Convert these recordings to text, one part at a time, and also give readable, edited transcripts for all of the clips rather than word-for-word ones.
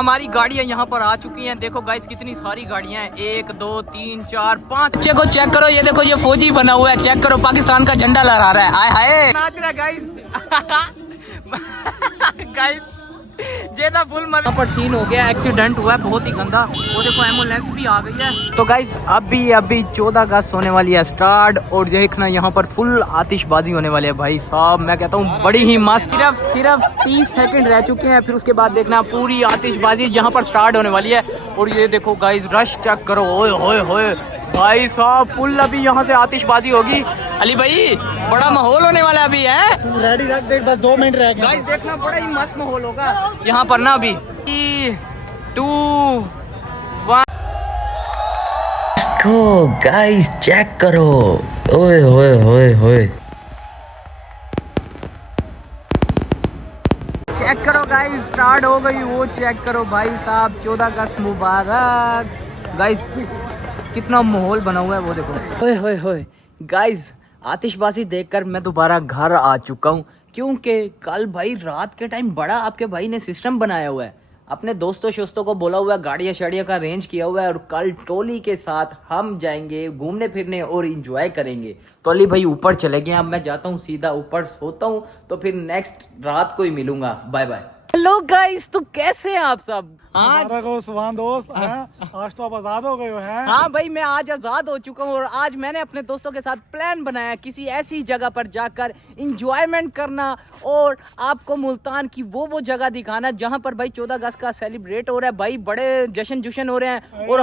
हमारी गाड़ियां यहाँ पर आ चुकी हैं। देखो गाइस कितनी सारी गाड़ियां हैं, 1 2 3 4 5। बच्चे को चेक करो, ये देखो ये फौजी बना हुआ है, चेक करो पाकिस्तान का झंडा लहरा रहा है। हाय हाय नाच रहा गाइस। गाइस ज्यादा फुल यहाँ पर सीन हो गया, एक्सीडेंट हुआ है बहुत ही गंदा। वो देखो एम्बुलेंस भी आ गई है। तो गाइस अभी 14 अगस्त होने वाली है स्टार्ट, और देखना यहाँ पर फुल आतिशबाजी होने वाली है। भाई साहब मैं कहता हूँ बड़ी ही मस्त। सिर्फ 30 सेकंड रह चुके हैं, फिर उसके बाद देखना पूरी आतिशबाजी यहाँ पर स्टार्ट होने वाली है। और ये देखो गाइस रश चेक करो, ओए होए होए भाई साहब फुल अभी यहाँ से आतिशबाजी होगी। अली भाई बड़ा माहौल होने वाला है अभी है, तू रेडी रख, देख बस 2 मिनट रह गए। गाइस देखना बड़ा ही मस्त माहौल होगा यहाँ पर ना। अभी 3 2 1 तो गाइस चेक करो, ओए होए होए होए चेक करो गाइस स्टार्ट हो गई। वो चेक करो भाई साहब 14 अगस्त मुबारक। गाइस कितना माहौल बना हुआ है वो देखो। ओए होए होए गाइस आतिशबाजी देखकर मैं दोबारा घर आ चुका हूँ, क्योंकि कल भाई रात के टाइम बड़ा आपके भाई ने सिस्टम बनाया हुआ है, अपने दोस्तों शोस्तों को बोला हुआ है, गाड़ियाँ शाड़ियाँ का अरेंज किया हुआ है, और कल टोली के साथ हम जाएंगे घूमने फिरने और इंजॉय करेंगे। तो अली भाई ऊपर चले गए, अब मैं जाता हूँ सीधा ऊपर सोता हूँ, तो फिर नेक्स्ट रात को ही मिलूंगा। Bye bye. हेलो गाइस, तो कैसे हैं आप सब? हाँ सुभान दोस्त हैं, आज तो आप आजाद हो गए हो हैं। हाँ भाई मैं आज आज़ाद हो चुका हूँ, और आज मैंने अपने दोस्तों के साथ प्लान बनाया किसी ऐसी जगह पर जाकर इंजॉयमेंट करना, और आपको मुल्तान की वो जगह दिखाना जहाँ पर भाई 14 अगस्त का सेलिब्रेट हो रहा है। भाई बड़े जश्न जुशन हो रहे हैं। और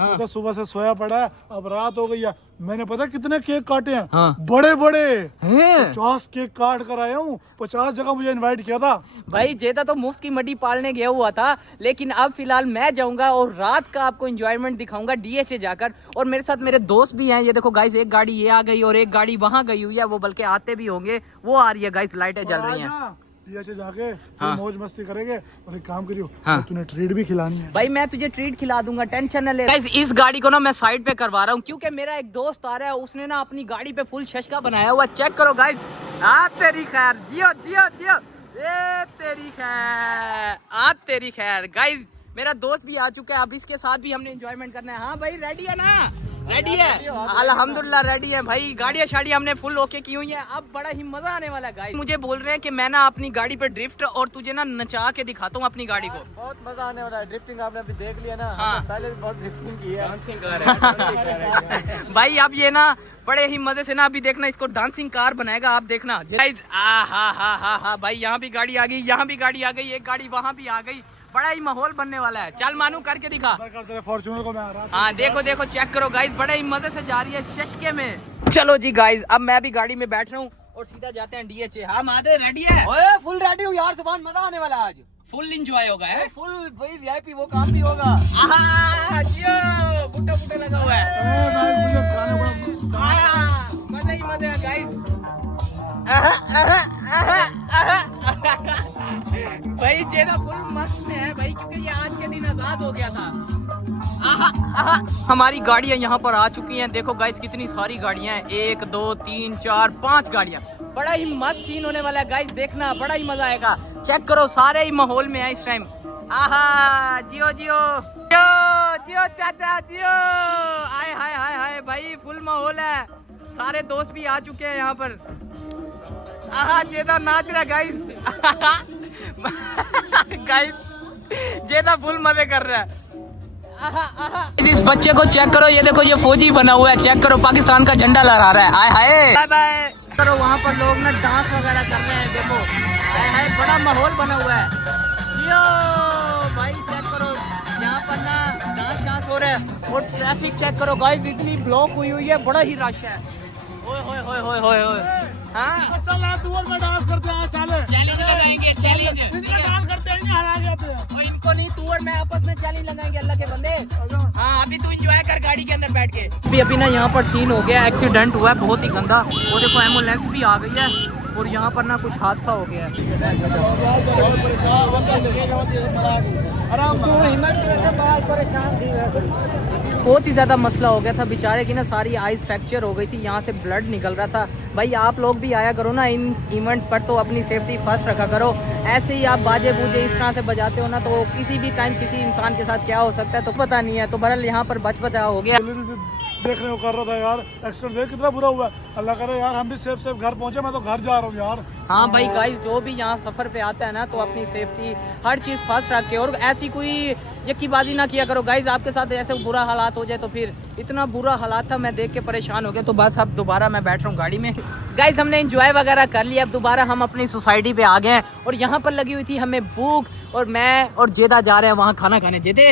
हाँ। तो सुबह से सोया पड़ा है, अब रात हो गई है। मैंने पता कितने केक काटे हैं? हाँ। बड़े बड़े 50 केक काट कर आया हूँ। 50 जगह मुझे इनवाइट किया था भाई। जेदा तो मुफ्त की मड्डी पालने गया हुआ था, लेकिन अब फिलहाल मैं जाऊंगा और रात का आपको एंजॉयमेंट दिखाऊंगा डीएचए जाकर। और मेरे साथ मेरे दोस्त भी हैं, ये देखो गाइस एक गाड़ी ये आ गई और एक गाड़ी वहां गई हुई है, वो बल्कि आते भी होंगे। वो आ रही है गाइस, लाइटें जल रही हैं। डीएचए जाके हाँ। मौज मस्ती करेंगे। और एक काम करियो, हाँ। तूने ट्रीट भी खिलानी है भाई। मैं तुझे ट्रीट खिला दूंगा, टेंशन न ले। गाइस इस गाड़ी को ना मैं साइड पे करवा रहा हूँ, क्योंकि मेरा एक दोस्त आ रहा है, उसने ना अपनी गाड़ी पे फुल शशका बनाया हुआ। चेक करो गाइस। आप तेरी खैर, जियो जियो जियो, ए तेरी खैर, आप तेरी खैर। गाइस मेरा दोस्त भी आ चुका है, अब इसके साथ भी हमने एंजॉयमेंट करना है। हाँ भाई रेडी है ना? रेडी है अल्हम्दुलिल्लाह रेडी है भाई। गाड़ियाँ शाड़ियाँ हमने फुल ओके की हुई है, अब बड़ा ही मजा आने वाला है। गाइस मुझे बोल रहे हैं कि मैं ना अपनी गाड़ी पे ड्रिफ्ट और तुझे ना नचा के दिखाता हूँ अपनी गाड़ी को। बहुत मजा आने वाला है। ड्रिफ्टिंग आपने अभी देख लिया ना? हाँ। पहले भी बहुत ड्रिफ्टिंग की है। भाई अब ये ना बड़े ही मजे से ना अभी देखना इसको डांसिंग कार बनाएगा, आप देखना। हा भाई यहाँ भी गाड़ी आ गई, यहाँ भी गाड़ी आ गई, एक गाड़ी वहाँ भी आ गई। बड़ा ही माहौल बनने वाला है। चल मानू करके दिखा। फॉर्च्यूनर को मैं आ रहा। हाँ देखो देखो चेक करो गाइस, बड़े ही मजे से जा रही है शशके में। चलो जी गाइस, अब मैं भी गाड़ी में बैठ रहा हूँ और सीधा जाते हैं डीएचए। हाँ माधे रेडी है? ओए फुल रेडी हूँ यार, सुभान मजा आने वाला है आज। फुल एंजॉय होगा है? फुल भाई वीआईपी वो काम भी होगा। जियो बुट्टा बुट्टा लगा हुआ है। मजे ही मजे है गाइस। भाई जेदा फुल मस्त में है भाई, क्योंकि ये आज के दिन आजाद हो गया था। हमारी गाड़ियां यहाँ पर आ चुकी हैं। देखो गाइस कितनी सारी गाड़ियां हैं, 1 2 3 4 5 गाड़ियां। बड़ा ही मस्त सीन होने वाला है गाइस, देखना बड़ा ही मजा आएगा। चेक करो सारे ही माहौल में है इस टाइम। आहा जियो जियो जियो जियो चाचा जियो। आए हाय हाय हाय भाई फुल माहौल है, सारे दोस्त भी आ चुके हैं यहाँ पर। आहा जेदा नाच रहा गाइस। गाइस जेदा फुल मजे कर रहा है। इस बच्चे को चेक करो, ये देखो ये फौजी बना हुआ है, चेक करो पाकिस्तान का झंडा लहरा रहा है। हाय हाय बाय बाय करो। वहाँ पर लोग ना डांस वगैरह कर रहे हैं, देखो हाय हाय बड़ा माहौल बना हुआ है। जियो भाई चेक करो, यहाँ पर ना डांस हो रहा है। और ट्रैफिक चेक करो गाइस, इतनी ब्लॉक हुई है, बड़ा ही रश है। ओए होए होए होए होए होए। हाँ चल तू और मैं डांस करते हैं। चैलेंज लगाएंगे, चैलेंज डांस करते हैं, हरा जाते हैं। और इनको नहीं, तू और मैं आपस में चैलेंज लगाएंगे अल्लाह के बंदे। हाँ अभी तू एंजॉय कर गाड़ी के अंदर बैठ के। अभी ना यहाँ पर सीन हो गया, एक्सीडेंट हुआ है बहुत ही गंदा। वो देखो एम्बुलेंस भी आ गई है, और यहाँ पर ना कुछ हादसा हो गया है। बहुत ही ज्यादा मसला हो गया था, बेचारे की ना सारी आइस फ्रैक्चर हो गई थी, यहाँ से ब्लड निकल रहा था। भाई आप लोग भी आया करो ना इन इवेंट्स पर, तो अपनी सेफ्टी फर्स्ट रखा करो। ऐसे ही आप बाजे बूजे इस तरह से बजाते हो ना, तो किसी भी टाइम किसी इंसान के साथ क्या हो सकता है तो पता नहीं है। तो बहरहाल यहाँ पर बच बचाव हो गया। देखने को कर रहा था यार, एक्सीडेंट देख कितना बुरा हुआ है। अल्लाह करे यार हम भी सेफ घर पहुंचे, मैं तो घर जा रहा हूँ यार। हाँ भाई गाइस, जो भी यहाँ सफ़र पे आता है ना, तो अपनी सेफ्टी हर चीज़ फर्स्ट रख के, और ऐसी कोई यकीबाजी ना किया करो गाइस। आपके साथ ऐसे बुरा हालात हो जाए तो फिर इतना बुरा हालात था, मैं देख के परेशान हो गया। तो बस अब दोबारा मैं बैठ रहा हूँ गाड़ी में। गाइस हमने एंजॉय वगैरह कर लिया, अब दोबारा हम अपनी सोसाइटी पे आ गए हैं और यहाँ पर लगी हुई थी हमें भूख, और मैं और जेदा जा रहे हैं वहाँ खाना खाने। जेदे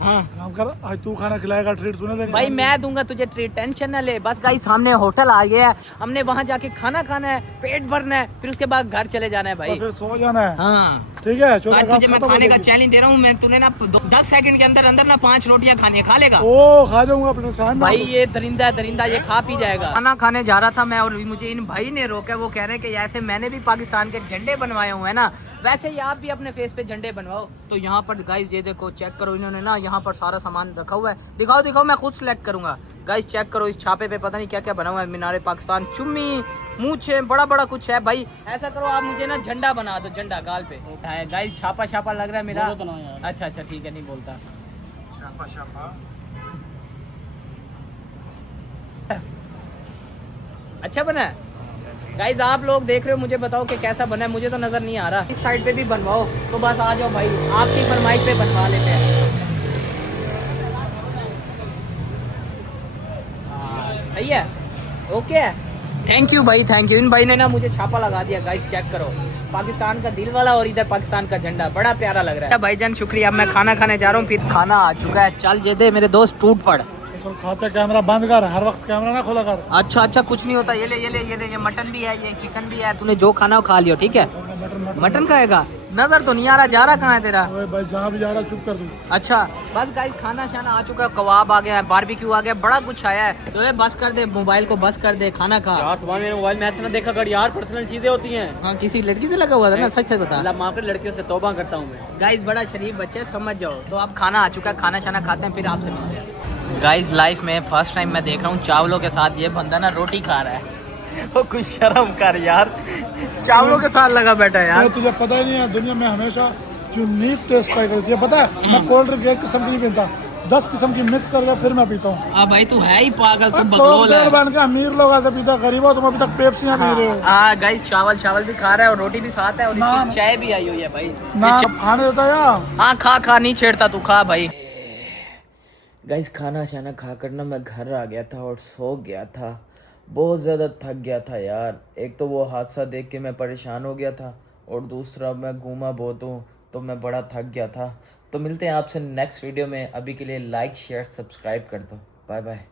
हाँ काम कर, आज तू खाना खिलाएगा, ट्रीट तूने देनी भाई, मैं दूंगा तुझे ट्रीट, टेंशन ना ले। बस गाइस सामने होटल आ गया है, हमने वहाँ जाके खाना खाना है, पेट भरना है, फिर उसके बाद घर चले जाना है भाई। और फिर सो जाना है। हाँ ठीक है, आज तुझे मैं खाने का चैलेंज दे रहा हूँ, मैं तूने ना 10 सेकंड के अंदर अंदर ना 5 रोटियां खानी है, खा लेगा? ओ खा जाऊंगा अपने साथ भाई ये दरिंदा है, दरिंदा, ये खा पी जाएगा। खाना खाने जा रहा था मैं, और मुझे इन भाई ने रोका। वो कह रहे हैं कि ऐसे मैंने भी पाकिस्तान के झंडे बनवाए हुए हैं ना, वैसे ही आप भी अपने फेस पे झंडे बनवाओ। तो यहाँ पर गाइस ये देखो, चेक करो, इन्होंने ना यहाँ पर सारा सामान रखा हुआ है। दिखाओ दिखाओ, मैं खुद सिलेक्ट करूंगा। गाइस चेक करो, इस छापे पे पता नहीं क्या क्या बना हुआ है। मीनारे पाकिस्तान, चुम्मी, मूछे, बड़ा बड़ा कुछ है भाई। ऐसा करो आप मुझे ना झंडा बना दो, झंडा गाल पे है। गाइस छापा छापा लग रहा है मेरा। अच्छा अच्छा ठीक है, नहीं बोलता। अच्छा बना है गाइस, आप लोग देख रहे हो, मुझे बताओ कि कैसा बना है। मुझे तो नजर नहीं आ रहा। इस साइड पे भी बनवाओ, तो बस आ जाओ भाई, आपकी फरमाइश पे बनवा लेते हैं। सही है, ओके है, थैंक यू भाई, थैंक यू। इन भाई ने ना मुझे छापा लगा दिया। गाइस चेक करो, पाकिस्तान का दिल वाला और इधर पाकिस्तान का झंडा, बड़ा प्यारा लग रहा है भाईजान। शुक्रिया। अब मैं खाना खाने जा रहा हूँ, फिर खाना आ चुका है। चल जे दे मेरे दोस्त, टूट पड़। तो खाते कैमरा बंद कर, हर वक्त कैमरा ना खोला कर। अच्छा अच्छा, कुछ नहीं होता। ये ले ये ले ये ले, ये मटन भी है, ये चिकन भी है, तूने जो खाना हो खा लियो, ठीक है? मटन खाएगा? नजर तो नहीं आ रहा, जा रहा कहाँ है तेरा? ओए भाई जहाँ भी जा रहा चुप कर दूँ। अच्छा बस गाइस, खाना शाना आ चुका है, कबाब आ गया है, बारबेक्यू आ गया, बड़ा कुछ आया है। तो ये बस कर दे, मोबाइल को बस कर दे, खाना खा। यार सुबह मेरे मोबाइल में ऐसा ना देखा कर यार, पर्सनल चीजें होती हैं। हाँ किसी लड़की से लगा हुआ था ना, सच सच बता। अल्लाह माफ करे, लड़कियों से तौबा करता हूँ मैं। गाइस बड़ा शरीफ बच्चे, समझ जाओ। तो अब खाना आ चुका है, खाना शाना खाते हैं, फिर आपसे मिलते हैं। गाइस लाइफ में फर्स्ट टाइम मैं देख रहा हूँ चावलों के साथ ये बंदा ना रोटी खा रहा है। वो कुछ शर्म कर यार, चावलों के साथ लगा बैठा है यार। तुझे पता ही नहीं है, दुनिया में हमेशा यूनिक टेस्ट पाई करती है। पता है, मैं कोल्ड ड्रिंक एक किस्म की नहीं पीता, 10 किस्म की मिक्स करके फिर मैं पीता हूँ। अब भाई तू है ही पागल, तू बकलोल है। बन के अमीर लोग ऐसे पीता, गरीब हो तुम अभी तक पेप्सियां पी रहे हो। हाँ गाइस, चावल भी खा रहा है और रोटी भी साथ है, और इसकी चाय भी आई हुई है भाई। ना खाने देता या? हाँ खा, नहीं छेड़ता तू, खा भाई। गाइस खाना शाना खा कर ना मैं घर आ गया था और सो गया था। बहुत ज़्यादा थक गया था यार। एक तो वो हादसा देख के मैं परेशान हो गया था, और दूसरा मैं घूमा बहुत हूँ, तो मैं बड़ा थक गया था। तो मिलते हैं आपसे नेक्स्ट वीडियो में। अभी के लिए लाइक शेयर सब्सक्राइब कर दो। Bye bye.